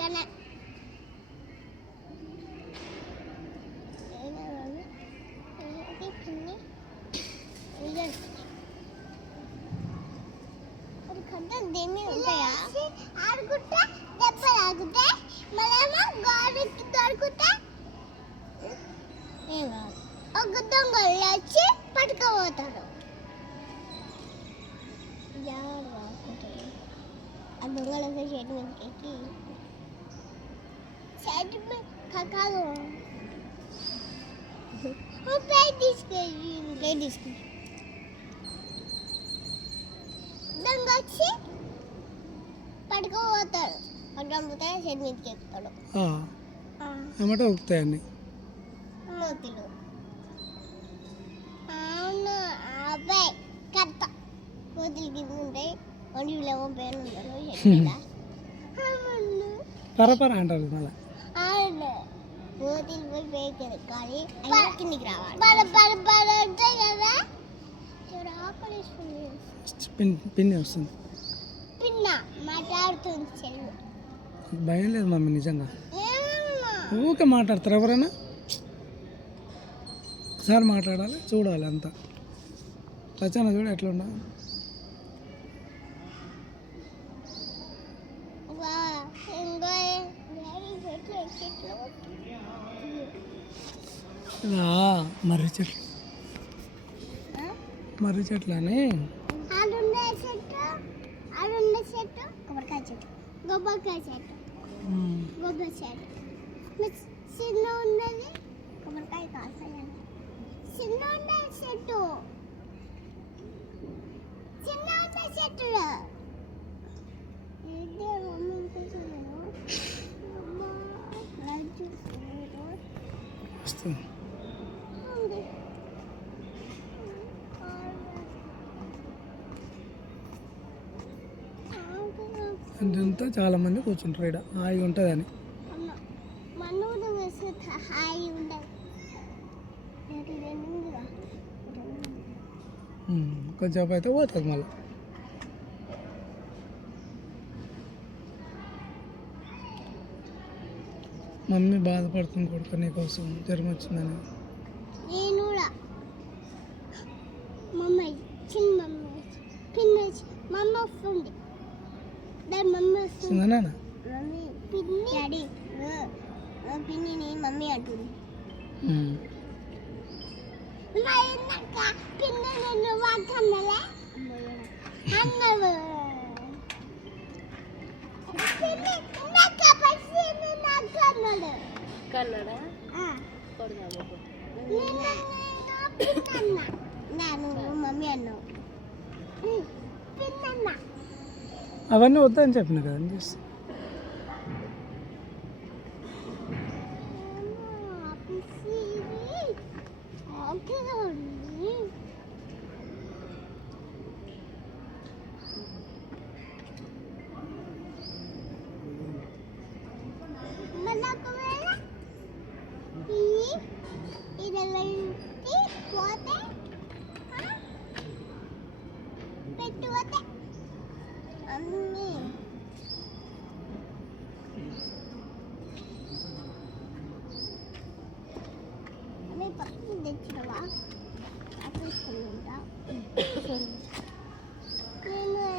కన్నా దేని ఉంటాయా ఆడుకుంటా దెబ్బలు ఆగుతా మళ్ళేమో గాడికి దొరుకుతా ఒక దొంగలు వచ్చి పట్టుకోబోతాడు ఆ దొంగలు చెట్టు మీదకి ఎక్కి చెట్టు మీద కాదు ప్లేట్ తీసుకెళ్ళి దొంగ వచ్చి పట్టుకోబోతాడు పట్టుకోబోతే చెట్టు మీదకి ఎక్కుతాడు ఏమంటే ఉరుకుతాయన్ని మూతులు అవును అబ్బాయి కత్త కోతులు కింద ఉంటాయి ఒంటిలేమో పేరు ఉంటారు చెట్టు పరపర అంటారు మళ్ళీ కోతులు పోయి పేరు కానీ కిందికి రావాలి పర ఉంటాయి కదా పిన్ని వస్తుంది పిన్న మాట్లాడుతుంది చెల్లు భయం లేదు మమ్మీ నిజంగా ఊకే మాట్లాడతారు ఎవరైనా ఒకసారి మాట్లాడాలి చూడాలి అంతా రచన చూడు ఎట్లా ఉండాలి మర్రి చెట్లు అని చెట్టు కొబ్బరికాయ చెట్టు కొబ్బరికాయ చెట్టు కొబ్బరి చెట్టు చిన్న ఉన్నది కొబ్బరికాయ కాసాయి చిన్న ఉన్నది చెట్టు చిన్న ఉన్న చెట్టు అంతా చాలా మంది కూర్చుంటారు ఇక్కడ హాయిగా ఉంటుంది అని కొంచెం అయితే పోతుంది మళ్ళీ మమ్మీ బాధపడుతుంది కొడుకు నీకోసం జ్వరం వచ్చిందని నేను మమ్మీ చిన్న మమ్మీ పిన్న మమ్మ వస్తుంది వస్తుందా నాన్న డాడీ పిన్ని మమ్మీ అంటుంది పిన్ని నేను వాకన్నలే అన్నలు కన్నడ నేను మమ్మీ అన్నావు పిన్నన్నా అవన్నీ వద్దని చెప్పిన కదా చేస్తా పెట్టుకోతే